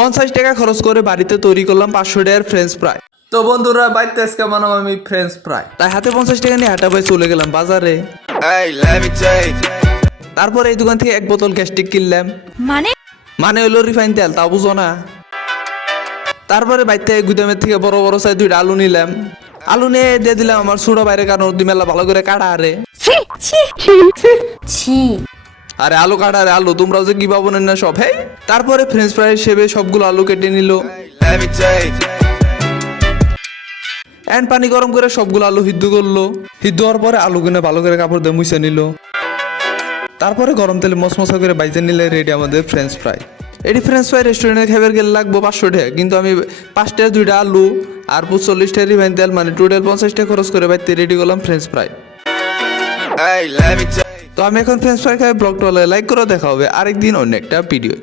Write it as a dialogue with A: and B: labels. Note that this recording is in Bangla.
A: পঞ্চাশ টাকা খরচ করে বাড়িতে তৈরি করলাম পাঁচশো টাকার ফ্রেঞ্চ ফ্রাই তো বন্ধুরা বাড়িতে আজকে বানাবো আমি ফ্রেঞ্চ ফ্রাই তাই হাতে পঞ্চাশ টাকা নিয়ে হাঁটা পায়ে চলে গেলাম বাজারে. তারপরে এই দোকান থেকে এক বোতল গ্যাস্ট্রিক কিনলাম।
B: মানে?
A: মানে হইল রিফাইন তেল তা বুঝো না। তারপরে বাইর থেকে গুদামের থেকে বড় বড় সাইজ দুইটা আলু নিলাম। আলু নিয়ে দিয়ে দিলাম আমার ছোট বাইরে কারণ দি মেলা ভালো করে কাটা আরে। আরে আলু কাটা, আরে আলু তোমরাও যে কি পাবো না সব? হ্যাঁ তারপরে ফ্রেঞ্চ ফ্রাই হিসেবে সবগুলো আলু কেটে নিল. এন্ড পানি গরম করে সবগুলো আলু সিদ্ধ করল। সিদ্ধ হওয়ার পরে আলু কিনে ভালো করে কাপড় দিয়ে মুছে নিল। তারপরে গরম তেলে মশমশা করে বাইজে নিলে রেডি আমাদের ফ্রেঞ্চ ফ্রাই এটি ফ্রেঞ্চ ফ্রাই রেস্টুরেন্টে খাবার গেলে লাগবো পাঁচশো টাকা, কিন্তু আমি পাঁচটা দুইটা আলু আর চল্লিশ টাকা রিফাইন তেল মানে টোটাল পঞ্চাশ টাকা খরচ করে বাইতে রেডি করলাম ফ্রেঞ্চ ফ্রাই তো আমি এখন ফ্রেঞ্চ ফ্রাই খাই ব্লগটা লাইক করে দেখা হবে আরেকদিন অন্য একটা ভিডিও